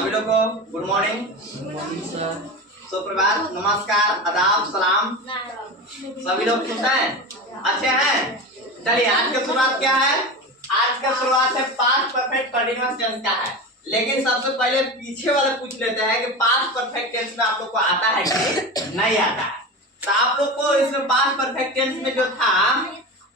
सभी लोग को गुड मॉर्निंग, सुप्रभात, नमस्कार, आदाब, सलाम। सभी लोग खुश हैं, अच्छे हैं। चलिए आज की शुरुआत क्या है? आज का शुरुआत है पास्ट परफेक्ट कंटीन्यूअस टेंस का है। लेकिन सबसे पहले पीछे वाले पूछ लेते हैं कि पास्ट परफेक्ट टेंस में आप लोग को आता है कि नहीं आता है। तो आप लोग को इसमें पास्ट परफेक्ट टेंस में जो था,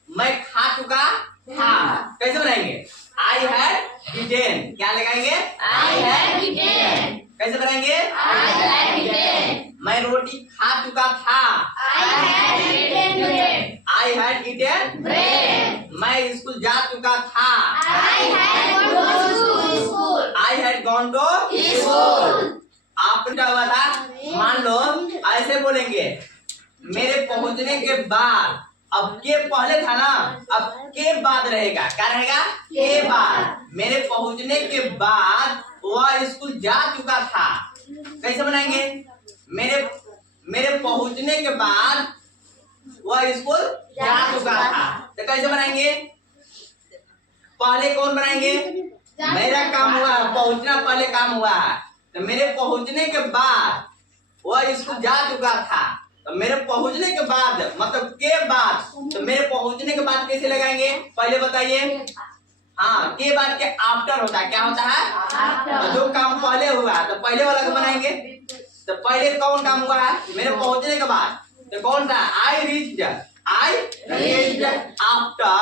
मैं खा चुका था, कैसे बनाएंगे? आई हैड ईटेन। क्या लगाएंगे? I had eaten. कैसे बनाएंगे? I had eaten. मैं रोटी खा चुका था। I had eaten bread. I had eaten Bread. मैं स्कूल जा चुका था। I had gone to school. I had gone to School. आपने क्या हुआ था? मान लो ऐसे बोलेंगे, मेरे पहुंचने के बाद। अब के पहले था ना, अब के बाद रहेगा। क्या रहेगा? के बाद। मेरे पहुंचने के बाद वह स्कूल जा चुका था। कैसे बनाएंगे? मेरे पहुंचने के बाद वह स्कूल जा चुका था। तो कैसे बनाएंगे? पहले कौन बनाएंगे? मेरा काम हुआ, पहुंचना पहले काम हुआ है। तो मेरे पहुंचने के बाद वह स्कूल जा चुका था। तो मेरे पहुंचने के बाद मतलब के बाद। तो मेरे पहुंचने के बाद कैसे लगाएंगे? पहले बताइए। हाँ, के बाद के आफ्टर होता है। क्या होता है? तो जो काम पहले हुआ तो पहले वाला को बनाएंगे। तो पहले कौन काम हुआ है? मेरे पहुंचने के बाद। तो कौन सा? आई रीच्ड आफ्टर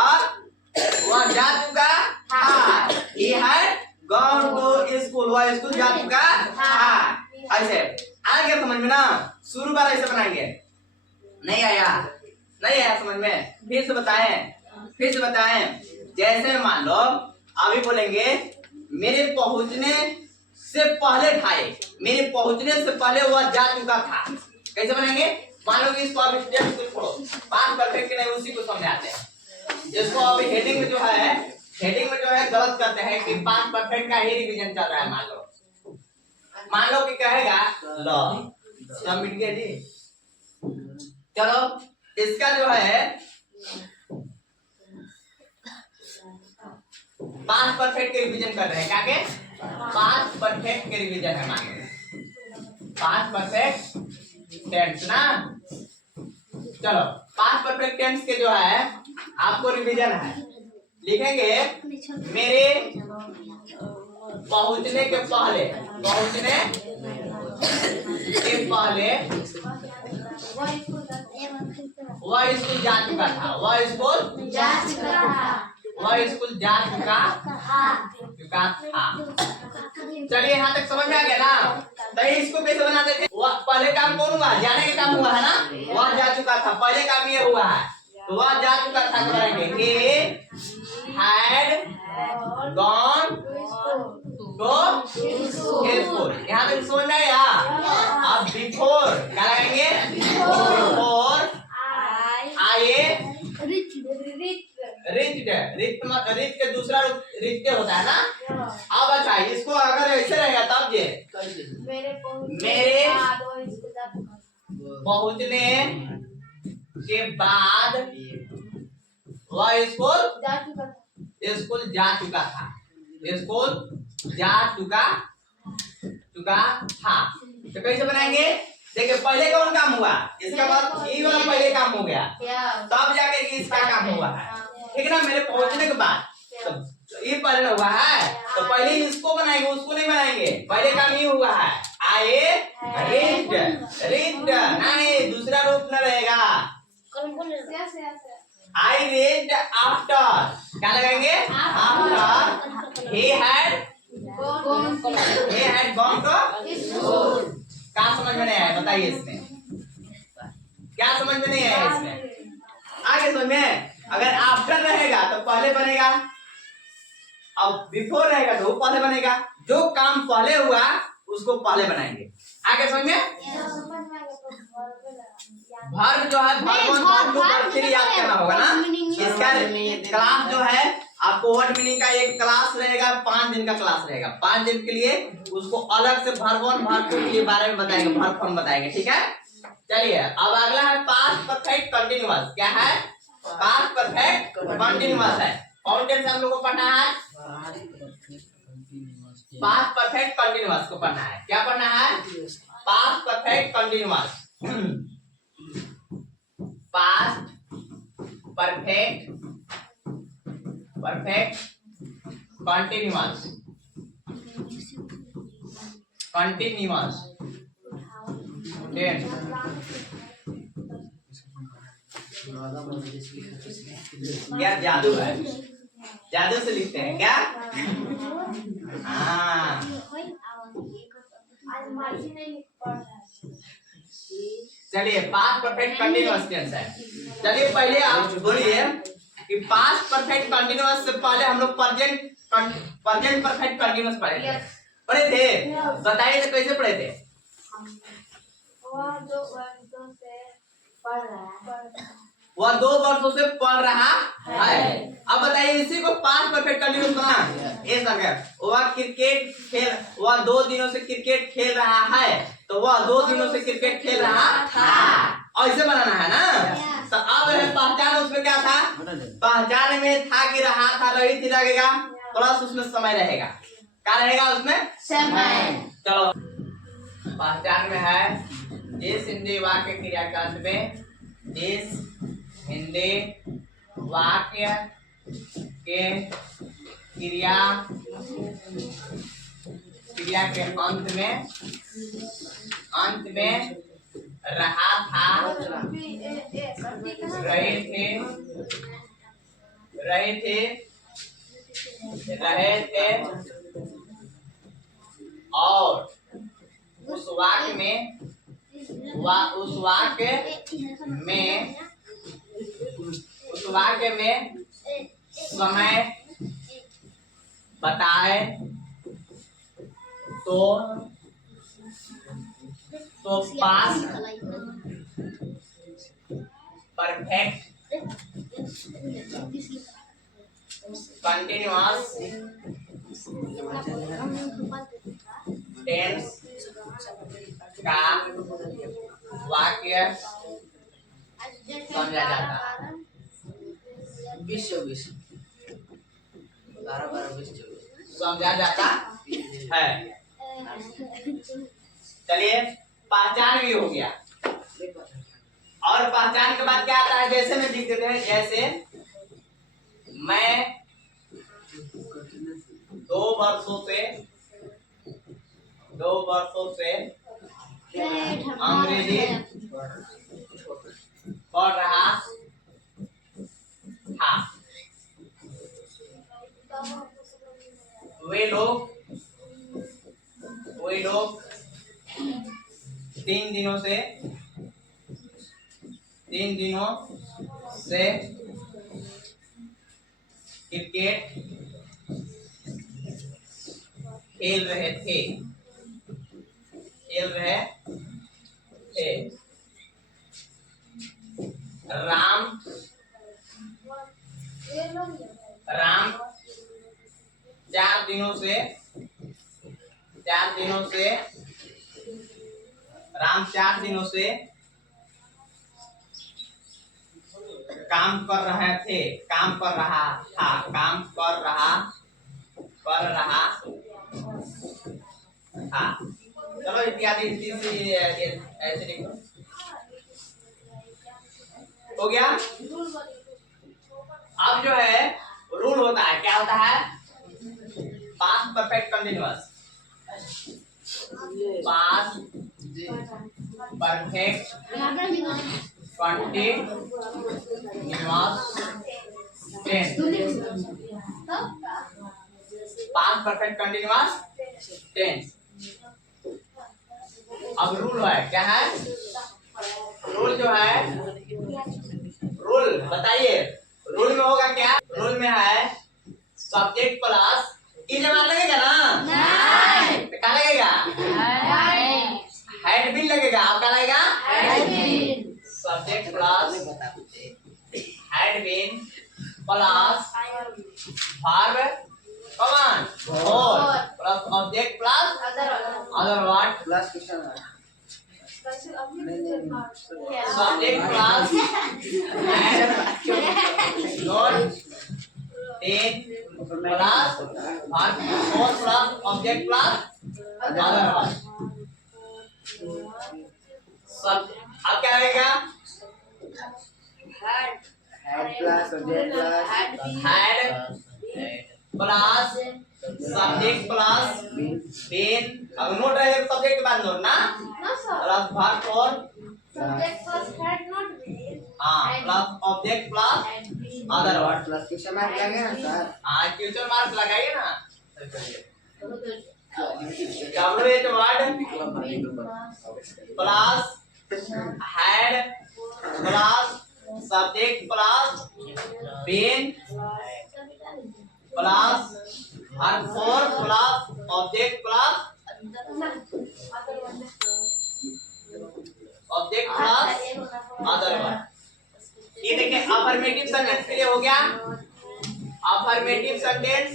वह जा चुका था। He had gone to school। वह स्कूल जा चुका था। ऐसे आ गया समझ में ना? शुरू बार ऐसे बनाएंगे। नहीं आया समझ में? फिर से बताएं। जैसे मान लो अभी बोलेंगे, मेरे पहुंचने से पहले था। मेरे पहुंचने से पहले वह जा चुका था। कैसे बनाएंगे? मान लो कि इसको अभी टेंस को छोड़ो, पास्ट परफेक्ट नहीं, उसी को समझाते हैं। इसको अभी हेडिंग में जो है गलत करते हैं कि पास्ट परफेक्ट का ही रिवीजन चल रहा है। मान लो कि कहेगा लो सब मिट गया जी। चलो इसका जो है पास्ट परफेक्ट के रिवीजन कर रहे हैं। क्या के? पास्ट परफेक्ट के रिवीजन है। मान लो पास्ट परफेक्ट टेंस ना। चलो पास्ट परफेक्ट टेंस के जो है आपको रिवीजन है। लिखेंगे मेरे पहुंचने के पहले वह स्कूल जा चुका था। वह स्कूल जा चुका था। चलिए यहाँ तक समझ में आ गया ना? तो इसको कैसे बनाते थे? वह पहले काम कौन हुआ? जाने का काम हुआ है ना? वह जा चुका था, पहले काम ये हुआ है। तो वह जा चुका था करेंगे। He had gone to school। यहाँ तक समझ में आया? अब बिफोर क्या लगाएंगे? बिफोर आए रिच के दूसरा रिच के होता है ना। अब अच्छा इसको अगर ऐसे रहेगा तब ये मेरे पहुंचने के बाद वह स्कूल जा चुका था। तो कैसे बनाएंगे? देखिए पहले कौन काम हुआ? इसका बाद ये वाला पहले काम हो गया, तब जाके इसका काम हुआ है। ठीक है ना? मेरे पहुंचने के बाद तो ये पहले हुआ है, तो पहले इसको बनाएंगे, उसको नहीं बनाएंगे। पहले काम ये हुआ है। आए रीच्ड नहीं, दूसरा रूप न रहेगा। आई रीच्ड आफ्टर क्या लगाएंगे? After he had gone to school। क्या समझ में नहीं आया? बताइए इसमें क्या समझ में नहीं आया? इसमें आगे समझ में? अगर आफ्टर रहेगा तो पहले बनेगा, अब बिफोर रहेगा तो पहले बनेगा। जो काम पहले हुआ उसको पहले बनाएंगे। आगे समझ में? वर्ब जो है वर्ब फिर याद करना होगा ना। इसका क्लास जो है आपको वर्ड मीनिंग का एक क्लास रहेगा, 5 दिन का क्लास रहेगा। 5 दिन के लिए उसको अलग से वर्ब 1 वर्ब 2 के बारे में बताएंगे, वर्ब फॉर्म बताएंगे। ठीक है? चलिए अब अगला है पास्ट परफेक्ट कंटीन्यूअस। क्या है? पास्ट परफेक्ट कंटीन्यूअस है। कौन टेंस हम लोग को पढ़ना है? पास्ट परफेक्ट कंटिन्यूअस को पढ़ना है। क्या पढ़ना है? Past perfect continuous. Past perfect continuous क्या जादू है? जादू से लिखते हैं क्या? हाँ, चलिए पास्ट परफेक्ट कंटिन्यूअस टेंस है। चलिए पहले आप बोलिए कि पास्ट परफेक्ट कंटिन्यूअस से पहले हम लोग प्रेजेंट परफेक्ट कंटिन्यूअस पढ़े थे। बताइए तो कैसे पढ़े थे? वह 2 वर्षों से पढ़ रहा है। अब बताइए इसी को पास्ट परफेक्ट कंटिन्यूअस करना। ये सब वह 2 दिनों से क्रिकेट खेल रहा है, तो वह 2 दिनों से क्रिकेट खेल रहा था। ऐसे बनाना है ना। तो अब पहचान उसमें क्या था? पहचान में था कि रहा था, रही थी लगेगा, प्लस उसमें समय रहेगा। क्या रहेगा उसमें? समय। चलो पहचान में है जिस हिंदी वाक्य क्रियाकांड में, जिस हिंदी वाक्य के क्रिया के अंत में रहा था, रहे थे और उस वाक्य में समय बताए तो पास्ट परफेक्ट कंटिन्यूअस टेंस का वाक्य समझा जाता। 20-24 समझा जाता है। चलिए पहचान भी हो गया। और पहचान के बाद क्या आता है? जैसे में लिख देते हैं, जैसे मैं 2 वर्षों से अंग्रेजी पढ़ रहा था। वे लोग 3 दिनों से क्रिकेट खेल रहे थे। राम 4 दिनों से काम कर रहा था। चलो इत्यादि ऐसे लिखो। हो गया। अब जो है रूल होता है, क्या होता है? Past perfect continuous. Past perfect continuous tense. Past perfect continuous tense. अब रूल है, क्या है रूल? जो है रूल बताइए। रूल में होगा क्या? रूल में है सब्जेक्ट प्लस की जमा लगेगा ना? नहीं। तो क्या लगेगा? हैड बीन लगेगा। अब क्या लगेगा? Subject plus had been plus verb common plus object plus other word plus subject plus not 10 plus verb four plus object plus other verb. सब अब क्या रहेगा? Had plus object plus had plus subject plus been. अब not रहेगा subject के बाद not ना, plus verb four हाँ plus object plus other word plus question mark लगेगा ना सर? हाँ क्वेश्चन मार्क लगाइए ना। WH word plus had plus subject plus been plus verb four plus object plus other word. ये देखिए affirmative sentence के लिए हो गया। अफर्मेटिव सेंटेंस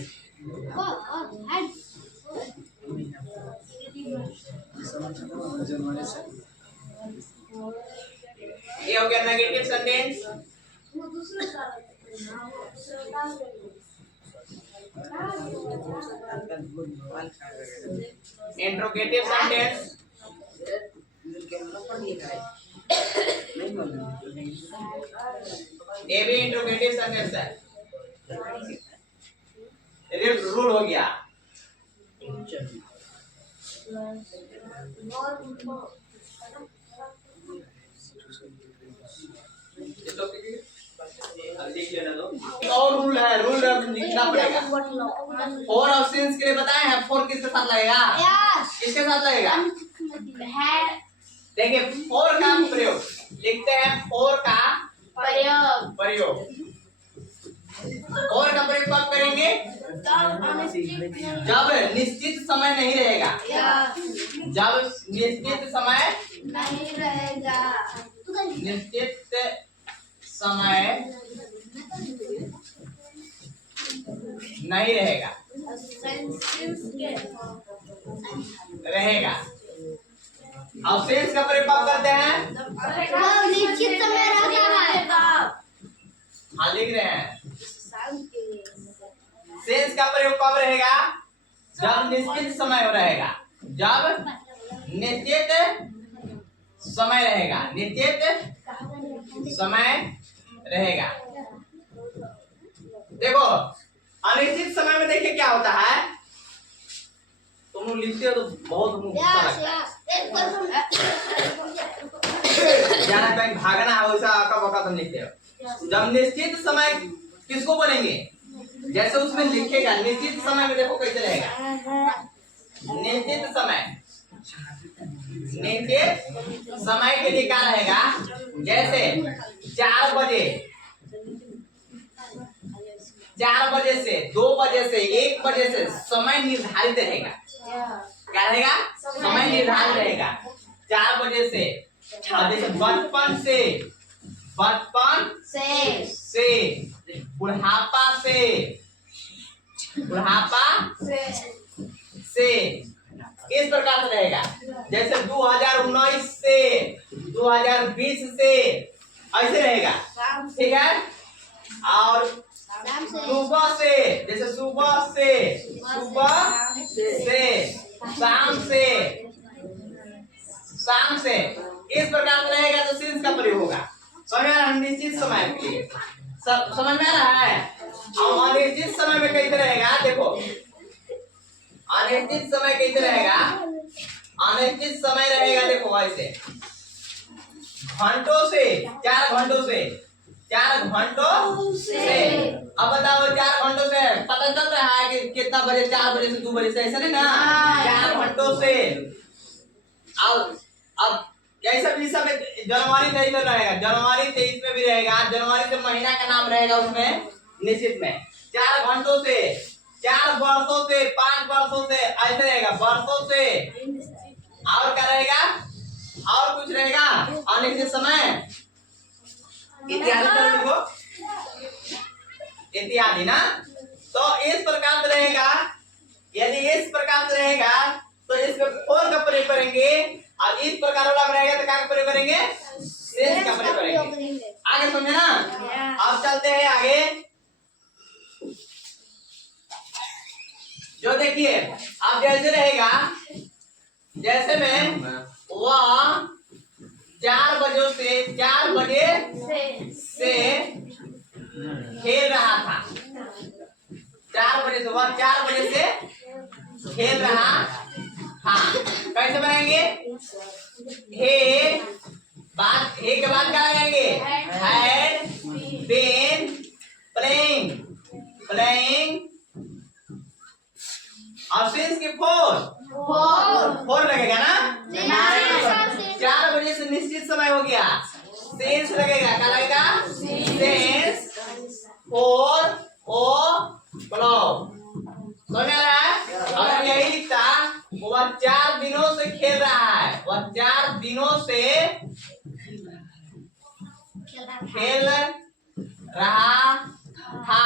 ये हो गया नेगेटिव सेंटेंस। इंट्रोगेटिव सेंटेंस ये भी इंट्रोगेटिव सेंटेंस है। ये रूल हो गया। लिख लेना दो। और रूल है, रूल लिखना पड़ेगा। फोर और सिंस के लिए बताए हैं। फोर किसके साथ लगेगा? किसके साथ लगेगा? देखिए फोर का प्रयोग लिखते हैं। फोर का प्रयोग फोर का प्रयोग कब करेंगे? जब निश्चित समय नहीं रहेगा। जब निश्चित समय नहीं रहेगा अब सेंस का प्रयोग कब करते हैं? निश्चित समय रहता है। हाँ लिख रहे हैं। सेंस का प्रयोग कब रहेगा? जब निश्चित समय रहेगा। जब निश्चित समय रहेगा। निश्चित समय रहेगा। देखो अनिश्चित समय में देखिए क्या होता है। तुम लोग लिखते हो तो बहुत गुस्सा लगता है। जाना कहीं भागना है वैसा आका बका तुम लिखते हो। जब निश्चित समय किसको बोलेंगे? जैसे उसमें लिखेगा निश्चित समय में देखो कैसे रहेगा। निश्चित समय के लिए क्या रहेगा? जैसे 4 बजे से 2 बजे से 1 बजे से समय निर्धारित रहेगा। क्या रहेगा? समय निर्धारित रहेगा। 4 बजे से जैसे बचपन से बुढ़ापा से इस प्रकार से रहेगा। जैसे 2019 से 2020 से ऐसे रहेगा। ठीक है। और सुबह से जैसे सुबह से शाम से इस प्रकार से रहेगा तो सिंस का प्रयोग होगा। समझ में आ रहा है? निश्चित समय के लिए सब समझ में आ रहा है। और अनिश्चित समय में कैसे रहेगा? देखो अनिश्चित समय कैसे रहेगा? अनिश्चित समय रहेगा देखो ऐसे घंटों से 4 घंटों से अब बताओ 4 घंटों से पता चल रहा है कि कितना बजे? 4 बजे से 2 बजे से ऐसा नहीं ना। 4 घंटों से अब कैसा भी सब जनवरी 23 में रहेगा। जनवरी 23 में भी रहेगा। जनवरी से महीना का नाम रहेगा उसमें निश्चित में। 4 घंटों से 4 वर्षों से 5 वर्षों से ऐसे रहेगा। वर्षों से और क्या रहेगा? और कुछ रहेगा अनिश्चित समय इत्यादि कर लिखो इत्यादि ना। तो इस प्रकार से रहेगा। यदि इस प्रकार से रहेगा तो इसमें फोर का प्रयोग करेंगे। अब इस प्रकार वाला रहेगा तो क्या का प्रयोग करेंगे? सेंस का प्रयोग करेंगे। आगे समझे ना। अब चलते हैं आगे। जो देखिए अब जैसे रहेगा, जैसे में वह 4 बजे से खेल रहा था। 4 बजे से, वह 4 बजे से खेल रहा था। कैसे बनाएंगे? हे के बाद क्या लगाएंगे? हैड बीन प्लेइंग और सिंस की फोर लगेगा ना? 4 बजे से निश्चित समय हो गया, सिंस लगेगा। क्या लगेगा? सिंस फोर समझ आ रहा है? अगर यही लिखता वह 4 दिनों से खेल रहा है, वह 4 दिनों से खेल रहा था,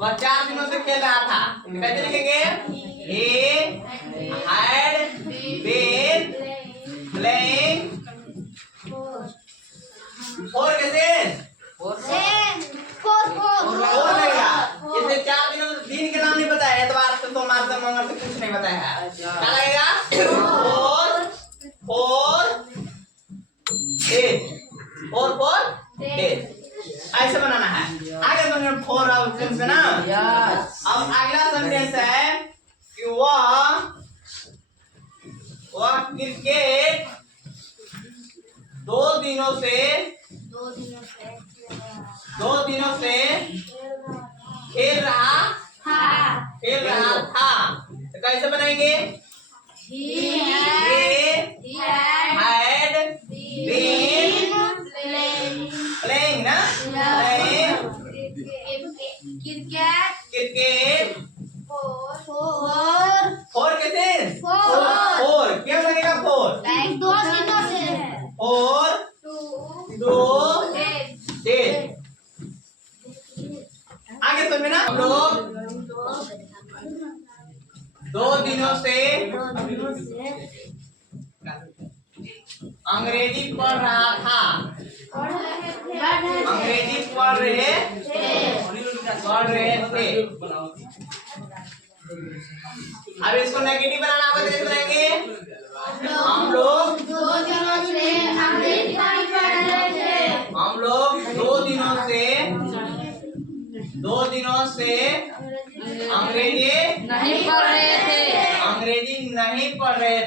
वह 4 दिनों से खेल रहा था। कैसे लिखेंगे? He had been playing four कैसे? फोर लगेगा। इसने 4 दिनों से दिन के नाम नहीं बताया, एतवार से सोमवार से मंगलवार से कुछ नहीं बताया है। क्या लगेगा? फोर डेज ऐसे बनाना है। आगे समझो 4 ऑप्शन से ना। अब अगला सेंटेंस है कि वह क्रिकेट 2 दिनों से खेल रहा था। तो कैसे बनाएंगे? He had been playing ना, क्रिकेट फोर कैसे? फोर क्यों लगेगा? Four 2 days. आगे समझे ना हम लोग? 2 दिनों से अंग्रेजी पढ़ रहा था। अंग्रेजी पढ़ रहे थे। अब इसको नेगेटिव बनाना होगा, कैसे बनाएंगे? हम लोग 2 दिनों से अंग्रेजी नहीं पढ़ रहे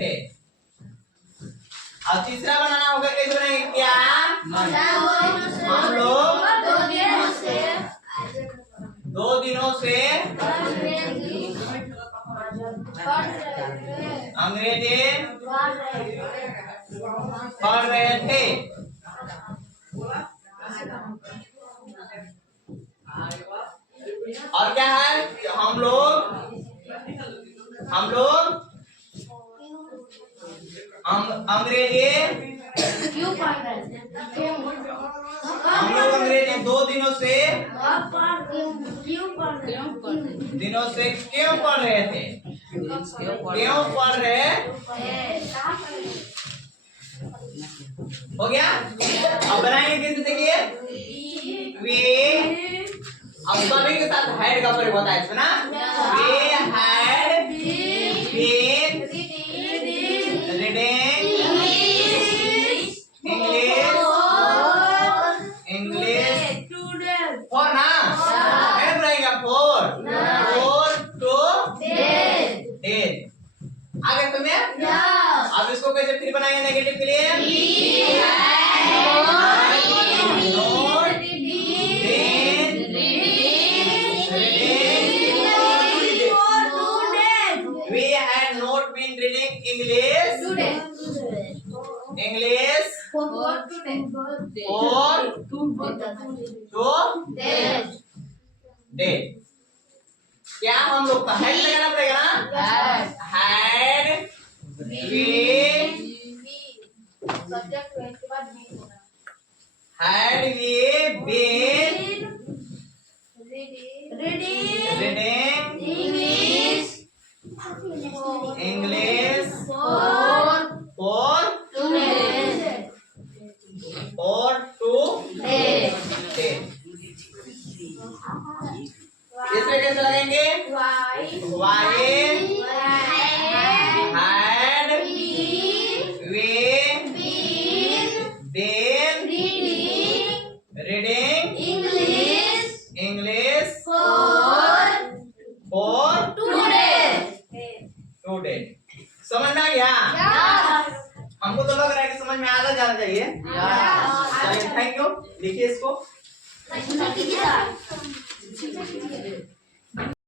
थे। अब तीसरा बनाना होगा, कैसे बनाएंगे? क्या हम लोग 2 दिनों से अंग्रेजी पढ़ रहे थे। और क्या है? हम लोग अंग्रेजी 2 दिनों से क्यों पढ़ रहे थे? हो गया। अब बनाएंगे कैसे? देखिए वे, अब सभी के साथ हैड का प्रयोग होता है, सुना? We had been reading English for ना, कैसे रहेगा? 4 डेज। आगे तुम्हें अब इसको कैसे फिर बनाएंगे नेगेटिव के लिए? English for 2 days। क्या हम लोग का हैड लगाना पड़ेगा ना? Had we been reading English for 2 days। कैसे लगेंगे? Why had we been reading English for today. समझ में आ गया? हमको तो लग रहा है कि समझ में आ जाना चाहिए। चलिए थैंक यू। लिखिए इसको।